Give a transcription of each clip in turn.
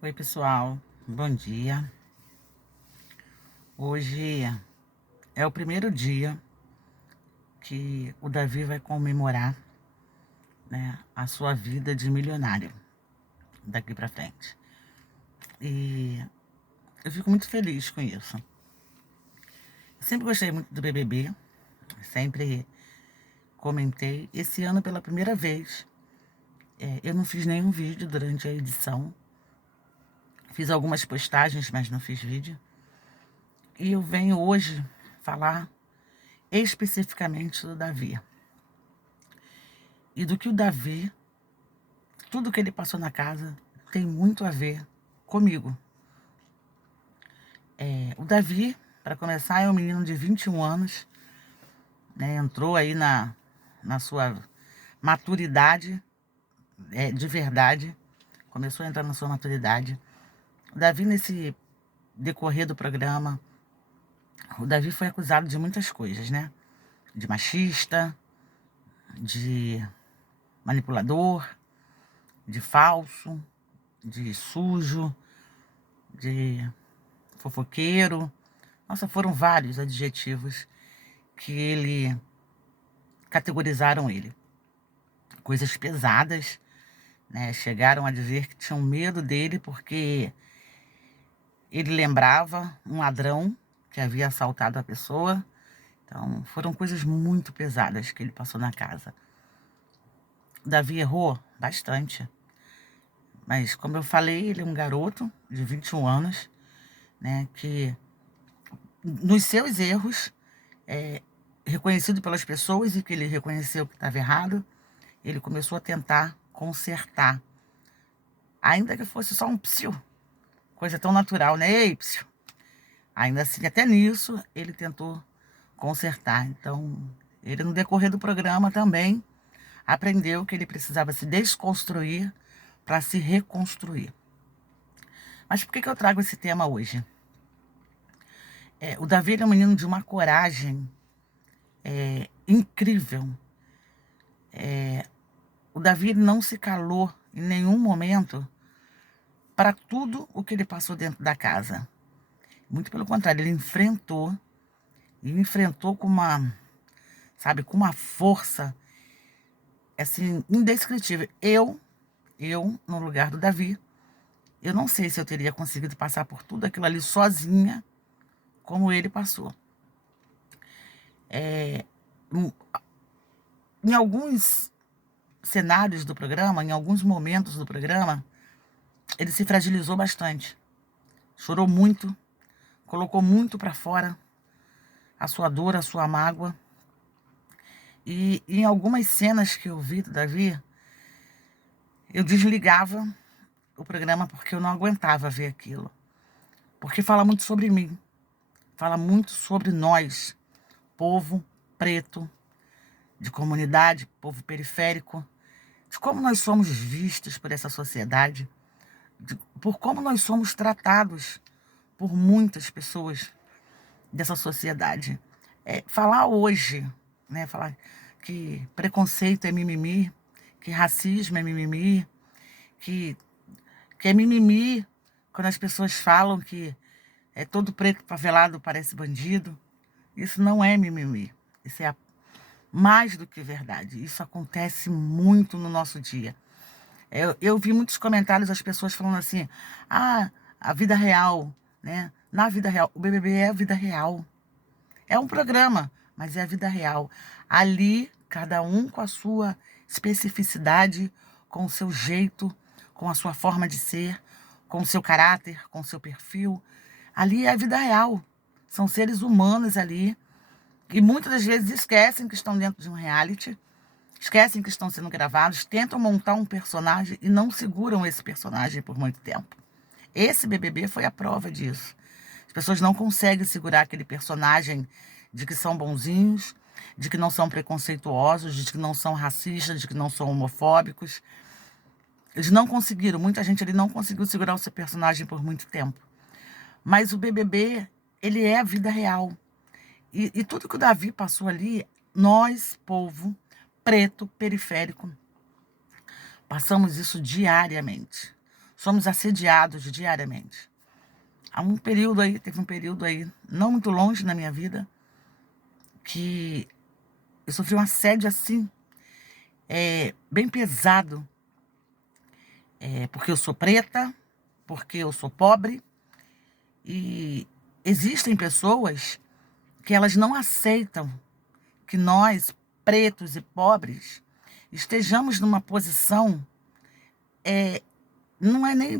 Oi, pessoal. Bom dia. Hoje é o primeiro dia que o Davi vai comemorar, né, a sua vida de milionário daqui pra frente. E eu fico muito feliz com isso. Eu sempre gostei muito do BBB, sempre comentei. Esse ano, pela primeira vez, eu não fiz nenhum vídeo durante a edição. Fiz algumas postagens, mas não fiz vídeo. E eu venho hoje falar especificamente do Davi. E do que o Davi, tudo que ele passou na casa, tem muito a ver comigo. O Davi, para começar, é um menino de 21 anos, né? Entrou aí na sua maturidade, de verdade. Começou a entrar na sua maturidade. O Davi, nesse decorrer do programa, o Davi foi acusado de muitas coisas, né? De machista, de manipulador, de falso, de sujo, de fofoqueiro. Nossa, foram vários adjetivos que categorizaram ele. Coisas pesadas, né? Chegaram a dizer que tinham medo dele porque ele lembrava um ladrão que havia assaltado a pessoa. Então, foram coisas muito pesadas que ele passou na casa. O Davi errou bastante. Mas, como eu falei, ele é um garoto de 21 anos, né? Que nos seus erros, reconhecido pelas pessoas e que ele reconheceu que estava errado, ele começou a tentar consertar. Ainda que fosse só um psiu, coisa tão natural, né? Ei, psiu. Ainda assim, até nisso, ele tentou consertar. Então, ele no decorrer do programa também aprendeu que ele precisava se desconstruir para se reconstruir. Mas por que eu trago esse tema hoje? O Davi é um menino de uma coragem incrível. O Davi não se calou em nenhum momento para tudo o que ele passou dentro da casa. Muito pelo contrário, ele enfrentou, e enfrentou com uma, sabe, com uma força, assim, indescritível. Eu, no lugar do Davi, eu não sei se eu teria conseguido passar por tudo aquilo ali sozinha, como ele passou. Em em alguns cenários do programa, em alguns momentos do programa, ele se fragilizou bastante. Chorou muito, colocou muito para fora a sua dor, a sua mágoa. E em algumas cenas que eu vi do Davi, eu desligava o programa porque eu não aguentava ver aquilo. Porque fala muito sobre mim, fala muito sobre nós, povo preto, de comunidade, povo periférico, de como nós somos vistos por essa sociedade, por como nós somos tratados por muitas pessoas dessa sociedade. Falar hoje, né, falar que preconceito é mimimi, que racismo é mimimi, que é mimimi quando as pessoas falam que todo preto favelado parece bandido. Isso não é mimimi, isso é mais do que verdade. Isso acontece muito no nosso dia. Eu vi muitos comentários das pessoas falando assim: ah, a vida real, né? Na vida real, o BBB é a vida real. É um programa, mas é a vida real. Ali, cada um com a sua especificidade, com o seu jeito, com a sua forma de ser, com o seu caráter, com o seu perfil. Ali é a vida real. São seres humanos ali que muitas das vezes esquecem que estão dentro de um reality, esquecem que estão sendo gravados, tentam montar um personagem e não seguram esse personagem por muito tempo. Esse BBB foi a prova disso. As pessoas não conseguem segurar aquele personagem de que são bonzinhos, de que não são preconceituosos, de que não são racistas, de que não são homofóbicos. Eles não conseguiram, muita gente ali não conseguiu segurar o seu personagem por muito tempo. Mas o BBB, ele é a vida real. E tudo que o Davi passou ali, nós, povo preto, periférico, passamos isso diariamente. somos assediados diariamente. Teve um período aí, não muito longe na minha vida, que eu sofri um assédio assim, bem pesado, porque eu sou preta, porque eu sou pobre, e existem pessoas que elas não aceitam que nós, pretos e pobres, estejamos numa posição, não é nem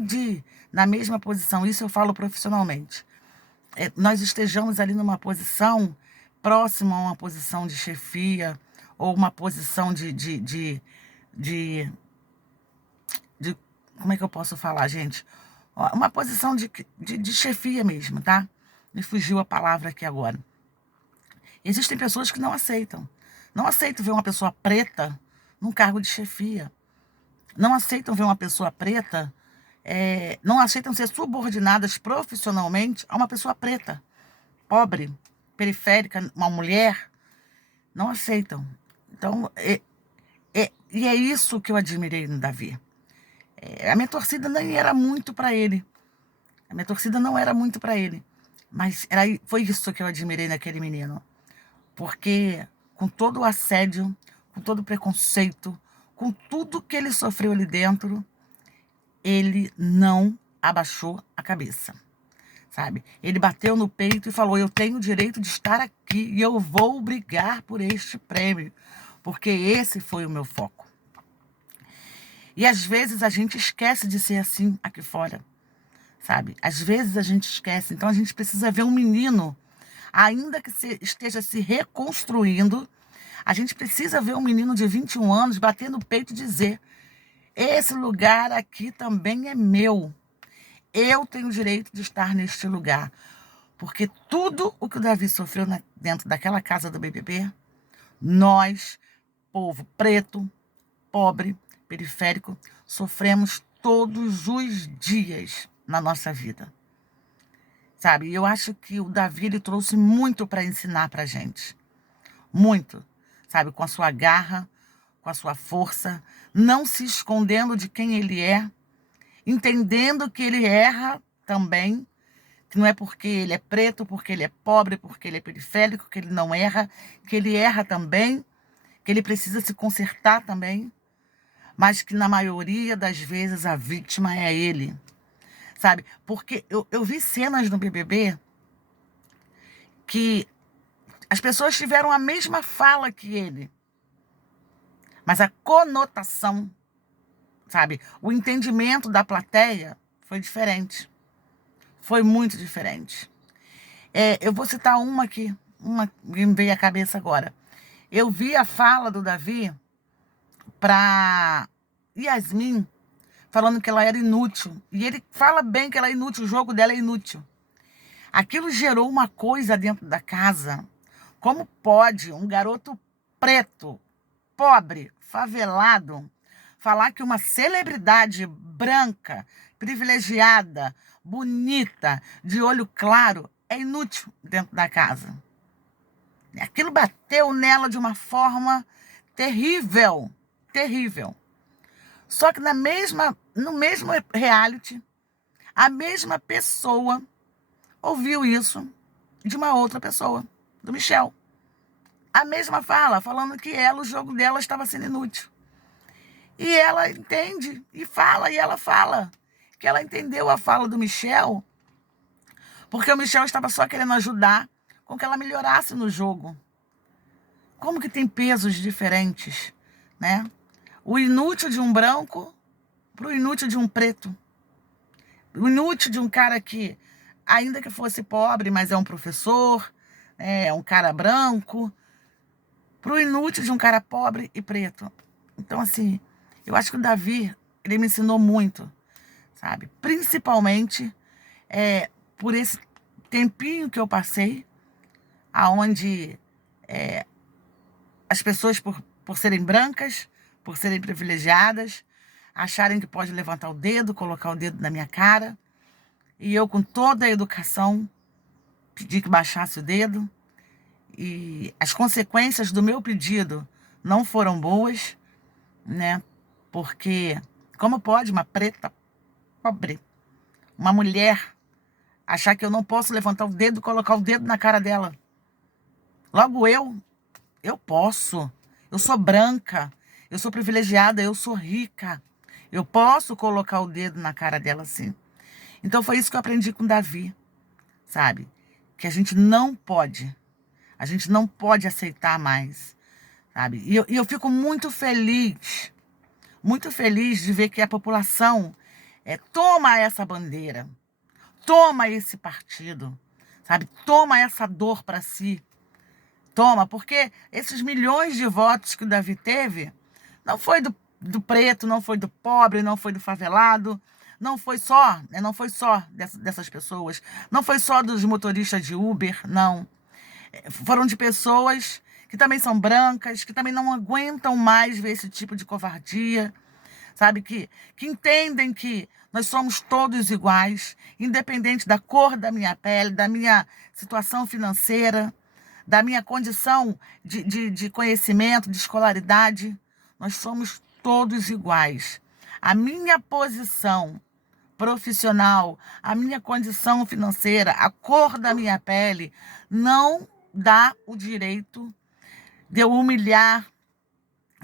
na mesma posição, isso eu falo profissionalmente, nós estejamos ali numa posição próxima a uma posição de chefia, ou uma posição de como é que eu posso falar, gente? Uma posição de chefia mesmo, tá? Me fugiu a palavra aqui agora. Existem pessoas que não aceitam. Não aceitam ver uma pessoa preta num cargo de chefia. Não aceitam ver uma pessoa preta, não aceitam ser subordinadas profissionalmente a uma pessoa preta, pobre, periférica, uma mulher. Não aceitam. Então, e é isso que eu admirei no Davi. A minha torcida nem era muito para ele. A minha torcida não era muito para ele. Mas foi isso que eu admirei naquele menino. Porque com todo o assédio, com todo o preconceito, com tudo que ele sofreu ali dentro, ele não abaixou a cabeça, sabe? Ele bateu no peito e falou: eu tenho o direito de estar aqui e eu vou brigar por este prêmio, porque esse foi o meu foco. E às vezes a gente esquece de ser assim aqui fora, sabe? Às vezes a gente esquece. Então a gente precisa ver um menino, ainda que esteja se reconstruindo, a gente precisa ver um menino de 21 anos bater no peito e dizer: esse lugar aqui também é meu. Eu tenho o direito de estar neste lugar. Porque tudo o que o Davi sofreu dentro daquela casa do BBB, nós, povo preto, pobre, periférico, sofremos todos os dias na nossa vida. Sabe? Eu acho que o Davi, ele trouxe muito para ensinar pra gente. Muito. Sabe? Com a sua garra, com a sua força, não se escondendo de quem ele é, entendendo que ele erra também, que não é porque ele é preto, porque ele é pobre, porque ele é periférico, que ele não erra, que ele erra também, que ele precisa se consertar também, mas que na maioria das vezes a vítima é ele, sabe? Porque eu vi cenas no BBB que as pessoas tiveram a mesma fala que ele, mas a conotação, sabe? O entendimento da plateia foi diferente. Foi muito diferente. Eu vou citar uma aqui, uma que me veio à cabeça agora. Eu vi a fala do Davi para Yasmin, falando que ela era inútil. E ele fala bem que ela é inútil, o jogo dela é inútil. Aquilo gerou uma coisa dentro da casa. Como pode um garoto preto, pobre, favelado, falar que uma celebridade branca, privilegiada, bonita, de olho claro, é inútil dentro da casa? Aquilo bateu nela de uma forma terrível, terrível. Só que no mesmo reality, a mesma pessoa ouviu isso de uma outra pessoa, do Michel. A mesma fala, falando que o jogo dela estava sendo inútil. E ela entende, e ela fala que ela entendeu a fala do Michel, porque o Michel estava só querendo ajudar com que ela melhorasse no jogo. Como que tem pesos diferentes, né? O inútil de um branco para o inútil de um preto. O inútil de um cara que, ainda que fosse pobre, mas é um professor, é um cara branco, para o inútil de um cara pobre e preto. Então, assim, eu acho que o Davi, ele me ensinou muito, sabe? Principalmente por esse tempinho que eu passei, aonde as pessoas, por serem brancas, por serem privilegiadas, acharem que pode levantar o dedo, colocar o dedo na minha cara, e eu, com toda a educação, pedi que baixasse o dedo, e as consequências do meu pedido não foram boas, né? Porque como pode uma preta pobre, uma mulher, achar que eu não posso levantar o dedo e colocar o dedo na cara dela. Logo eu posso. Eu sou branca, eu sou privilegiada, eu sou rica. Eu posso colocar o dedo na cara dela assim. Então foi isso que eu aprendi com Davi, sabe? Que a gente não pode aceitar mais, sabe? E eu fico muito feliz de ver que a população toma essa bandeira, toma esse partido, sabe? Toma essa dor para si. Toma, porque esses milhões de votos que o Davi teve, não foi do preto, não foi do pobre, não foi do favelado, não foi só dessas pessoas, não foi só dos motoristas de Uber, não. Foram de pessoas que também são brancas, que também não aguentam mais ver esse tipo de covardia, sabe? Que entendem que nós somos todos iguais, independente da cor da minha pele, da minha situação financeira, da minha condição de conhecimento, de escolaridade. Nós somos todos iguais. A minha posição profissional, a minha condição financeira, a cor da minha pele, não dá o direito de eu humilhar,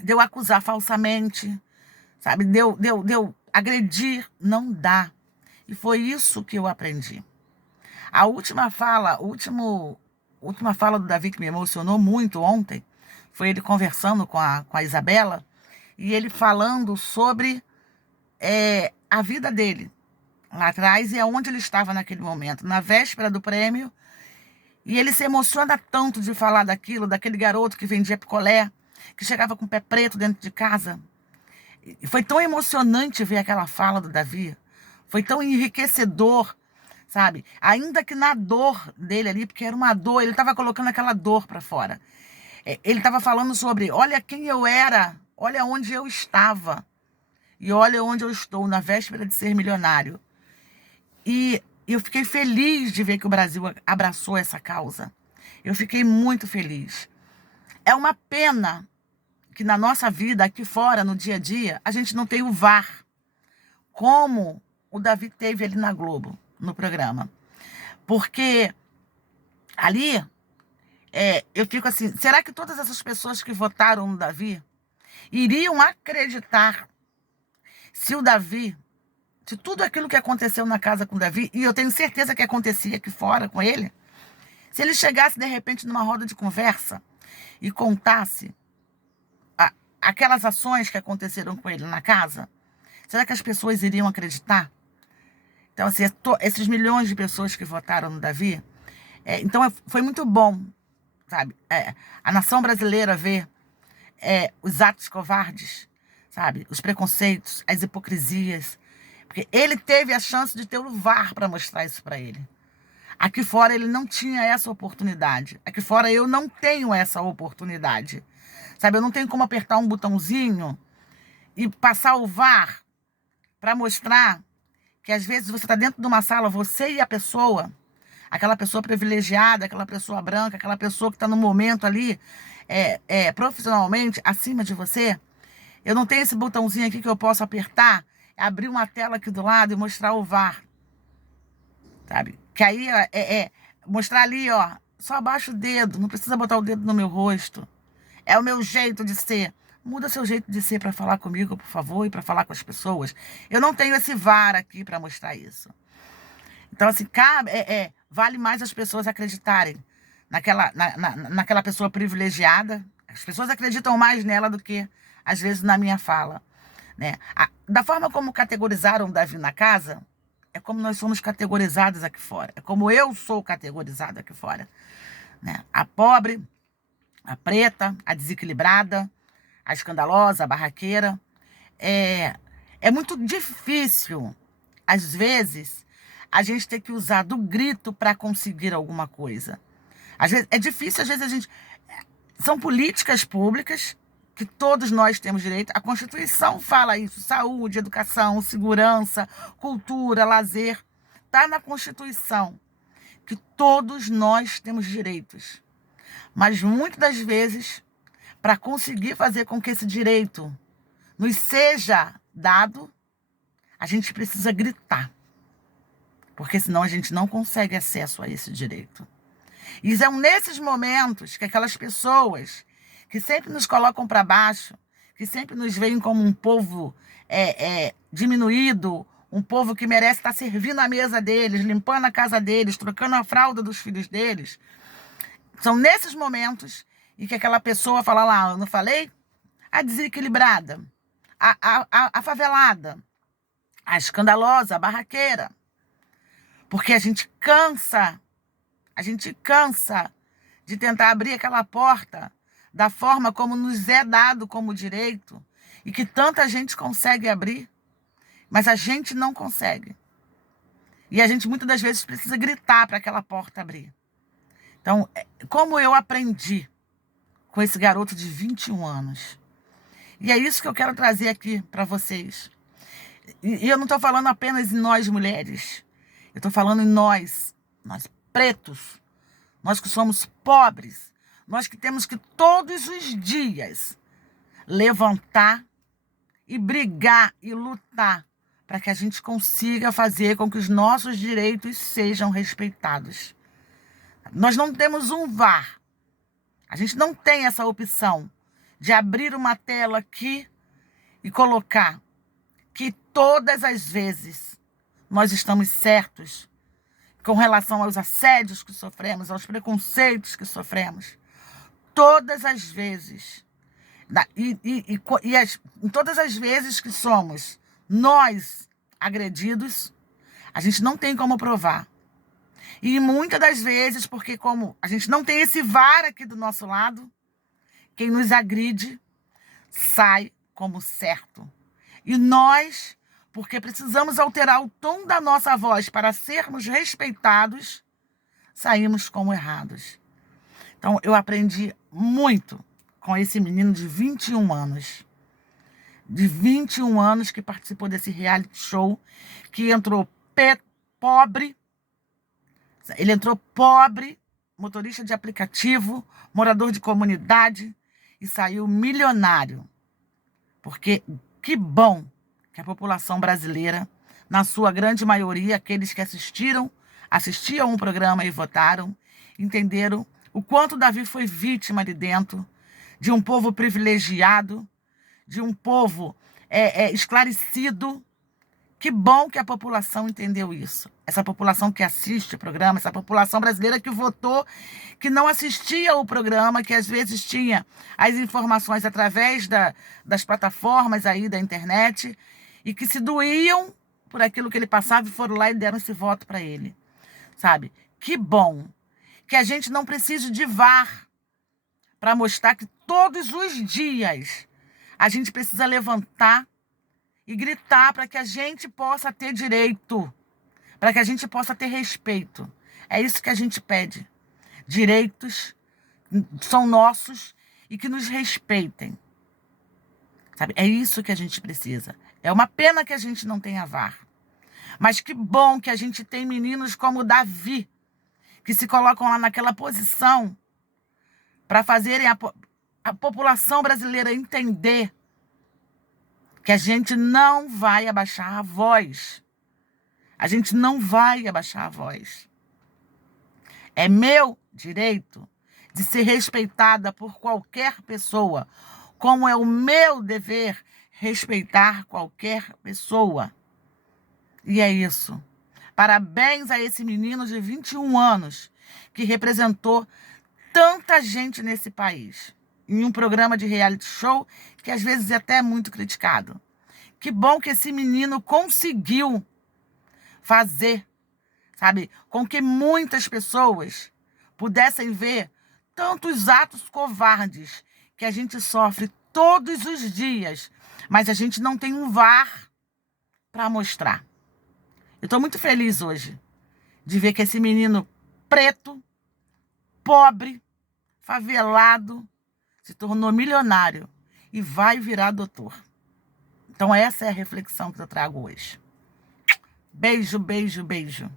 de eu acusar falsamente, sabe? De eu agredir. Não dá. E foi isso que eu aprendi. A última fala do Davi que me emocionou muito ontem foi ele conversando com a Isabela e ele falando sobre a vida dele lá atrás e aonde ele estava naquele momento, na véspera do prêmio. E ele se emociona tanto de falar daquilo, daquele garoto que vendia picolé, que chegava com o pé preto dentro de casa. E foi tão emocionante ver aquela fala do Davi. Foi tão enriquecedor, sabe? Ainda que na dor dele ali, porque era uma dor, ele estava colocando aquela dor para fora. Ele estava falando sobre, olha quem eu era, olha onde eu estava. E olha onde eu estou, na véspera de ser milionário. E eu fiquei feliz de ver que o Brasil abraçou essa causa. Eu fiquei muito feliz. É uma pena que na nossa vida, aqui fora, no dia a dia, a gente não tem o VAR, como o Davi teve ali na Globo, no programa. Porque ali, eu fico assim, será que todas essas pessoas que votaram no Davi iriam acreditar se o Davi, se tudo aquilo que aconteceu na casa com o Davi, e eu tenho certeza que acontecia aqui fora com ele, se ele chegasse de repente numa roda de conversa e contasse aquelas ações que aconteceram com ele na casa, será que as pessoas iriam acreditar? Então, assim, esses milhões de pessoas que votaram no Davi, então foi muito bom, sabe? A nação brasileira ver os atos covardes, sabe? Os preconceitos, as hipocrisias. Porque ele teve a chance de ter o VAR para mostrar isso para ele. Aqui fora ele não tinha essa oportunidade. Aqui fora eu não tenho essa oportunidade. Sabe, eu não tenho como apertar um botãozinho e passar o VAR para mostrar que às vezes você está dentro de uma sala, você e a pessoa, aquela pessoa privilegiada, aquela pessoa branca, aquela pessoa que está no momento ali, profissionalmente acima de você. Eu não tenho esse botãozinho aqui que eu posso apertar, abrir uma tela aqui do lado e mostrar o VAR. Sabe? Que aí mostrar ali, ó, só abaixa o dedo, não precisa botar o dedo no meu rosto. É o meu jeito de ser. Muda seu jeito de ser para falar comigo, por favor, e para falar com as pessoas. Eu não tenho esse VAR aqui para mostrar isso. Então, assim, vale mais as pessoas acreditarem naquela pessoa privilegiada. As pessoas acreditam mais nela do que, às vezes, na minha fala. Né? Da forma como categorizaram o Davi na casa, é como nós somos categorizados aqui fora. É como eu sou categorizada aqui fora. Né? A pobre, a preta, a desequilibrada, a escandalosa, a barraqueira. É muito difícil, às vezes, a gente ter que usar do grito para conseguir alguma coisa. Às vezes, é difícil, às vezes a gente... São políticas públicas que todos nós temos direito. A Constituição fala isso: saúde, educação, segurança, cultura, lazer. Está na Constituição que todos nós temos direitos. Mas muitas das vezes, para conseguir fazer com que esse direito nos seja dado, a gente precisa gritar, porque senão a gente não consegue acesso a esse direito. E são nesses momentos que aquelas pessoas que sempre nos colocam para baixo, que sempre nos veem como um povo diminuído, um povo que merece estar servindo a mesa deles, limpando a casa deles, trocando a fralda dos filhos deles, são nesses momentos em que aquela pessoa fala lá, eu não falei? A desequilibrada, a favelada, a escandalosa, a barraqueira. Porque a gente cansa de tentar abrir aquela porta da forma como nos é dado como direito e que tanta gente consegue abrir, mas a gente não consegue. E a gente muitas das vezes precisa gritar para aquela porta abrir. Então, como eu aprendi com esse garoto de 21 anos. E é isso que eu quero trazer aqui para vocês. E eu não estou falando apenas em nós mulheres. Eu estou falando em nós pretos, nós que somos pobres, nós que temos que todos os dias levantar e brigar e lutar para que a gente consiga fazer com que os nossos direitos sejam respeitados. Nós não temos um VAR. A gente não tem essa opção de abrir uma tela aqui e colocar que todas as vezes nós estamos certos com relação aos assédios que sofremos, aos preconceitos que sofremos. Todas as vezes. Em todas as vezes que somos nós agredidos, a gente não tem como provar. E muitas das vezes, porque como a gente não tem esse VAR aqui do nosso lado, quem nos agride sai como certo. E nós, porque precisamos alterar o tom da nossa voz para sermos respeitados, saímos como errados. Então, eu aprendi muito com esse menino de 21 anos. De 21 anos que participou desse reality show, que entrou pobre. Ele entrou pobre, motorista de aplicativo, morador de comunidade e saiu milionário. Porque que bom que a população brasileira, na sua grande maioria, aqueles que assistiam o programa e votaram, entenderam o quanto Davi foi vítima ali dentro de um povo privilegiado, de um povo esclarecido. Que bom que a população entendeu isso. Essa população que assiste o programa, essa população brasileira que votou, que não assistia o programa, que às vezes tinha as informações através das plataformas aí da internet e que se doíam por aquilo que ele passava e foram lá e deram esse voto para ele. Sabe? Que bom que a gente não precise de VAR para mostrar que todos os dias a gente precisa levantar e gritar para que a gente possa ter direito, para que a gente possa ter respeito. É isso que a gente pede. Direitos são nossos e que nos respeitem. Sabe? É isso que a gente precisa. É uma pena que a gente não tenha VAR. Mas que bom que a gente tem meninos como Davi, que se colocam lá naquela posição para fazerem a população brasileira entender que a gente não vai abaixar a voz. A gente não vai abaixar a voz. É meu direito de ser respeitada por qualquer pessoa, como é o meu dever respeitar qualquer pessoa. E é isso. Parabéns a esse menino de 21 anos que representou tanta gente nesse país, em um programa de reality show que às vezes é até muito criticado. Que bom que esse menino conseguiu fazer, sabe, com que muitas pessoas pudessem ver tantos atos covardes que a gente sofre todos os dias, mas a gente não tem um VAR para mostrar. Eu estou muito feliz hoje de ver que esse menino preto, pobre, favelado, se tornou milionário e vai virar doutor. Então essa é a reflexão que eu trago hoje. Beijo, beijo, beijo.